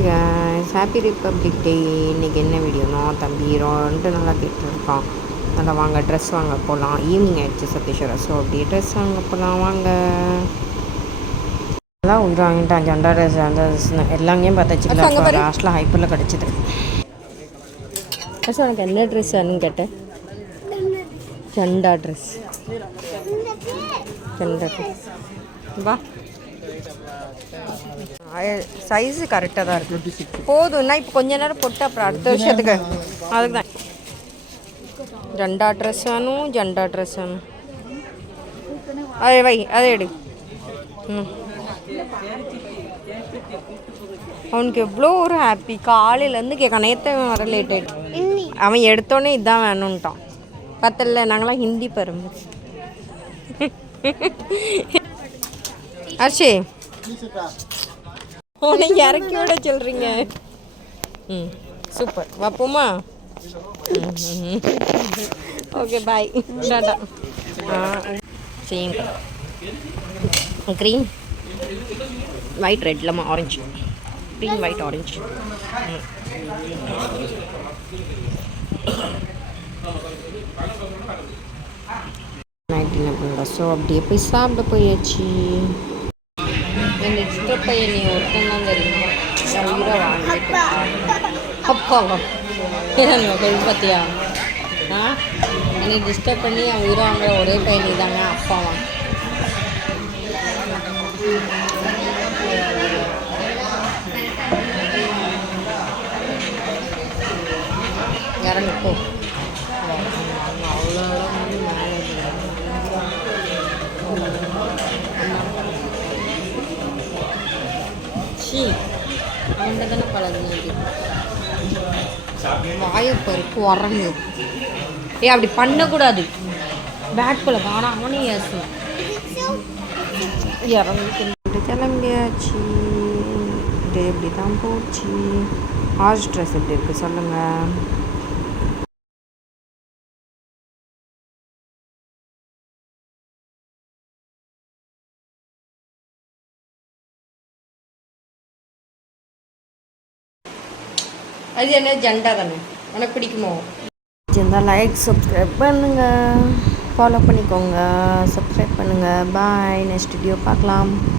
Hi guys, happy republic டே. இன்றைக்கி என்ன வீடியோனா, தம்பி ரெண்டு நல்லா கேட்டுருக்கான். நல்லா வாங்க ட்ரெஸ் வாங்க போகலாம். ஈவினிங் ஆகிடுச்சு சதீஸ்வரா, ஸோ அப்படியே ட்ரெஸ் வாங்க போகலாம் வாங்க. எல்லாம் உயிர் வாங்கிட்டான். ஜெண்டா ட்ரெஸ் அந்த எல்லாங்கேயும் பார்த்தாச்சு. லாஸ்ட்டில் ஹைப்பரில் கிடச்சிது. ட்ரெஸ் உனக்கு என்ன ட்ரெஸ் வேணும்னு கேட்டேன். ஜெண்டா ட்ரெஸ் வா. சைஸு கரெக்டாக தான் இருக்குது. போதும்னா இப்போ கொஞ்ச நேரம் போட்டு அப்புறம் அடுத்த வருஷத்துக்கு அதுக்கு தான். ஜெண்டா ட்ரெஸ் வேணும், ஜெண்டா ட்ரெஸ் வேணும். அதை வை, அதை எடு. அவனுக்கு எவ்வளோ ஒரு ஹாப்பி. காலையிலேருந்து கேட்கான். நேற்று வர லேட் ஆகிட்டு அவன் எடுத்தோடனே இதுதான் வேணும்ட்டான். பத்தல, நாங்களாம் ஹிந்தி பரும்பு. அர்ஷே உன்னை இறக்கி விட சொல்கிறீங்க. சூப்பர். வாப்போமா? ஓகே பாய், டாடா. சேம் க்ரீன் ஒயிட் ரெட் இல்லாமல் orange. Green white orange. Night என்ன பண்ணல, ஸோ அப்படியே போய் சாப்பிட போயாச்சு. என் எக்ஸ்ட்ரா பையன் நீ ஒருத்தன் தான் தெரியுமா, உயிரை வாங்கிட்டு அப்பாவா பார்த்தியா? என்னை டிஸ்டர்ப் பண்ணி அவன் உயிரை வாங்குற ஒரே பையன் நீ தாங்க. அப்பாவா இறங்கிப்போ. அவ்வளோ மேலே அவன்கிட்ட தானே பழகுனது. வாயப்பருக்கு உறங்கு. அப்படி பண்ணக்கூடாது. பேட் போல காணா அவனே ஏசுவேன். இறங்கிட்டு கிளம்பியாச்சு. டே இப்படி தான் போச்சு. ஆர்ஜ் ட்ரெஸ் எப்படி இருக்குது சொல்லுங்கள். அது என்ன ஜெண்டா தானே, உனக்கு பிடிக்குமோ? இருந்தால் லைக் சப்ஸ்கிரைப் பண்ணுங்கள், ஃபாலோ பண்ணிக்கோங்க, சப்ஸ்கிரைப் பண்ணுங்கள். பாய், நெக்ஸ்ட் வீடியோ பார்க்கலாம்.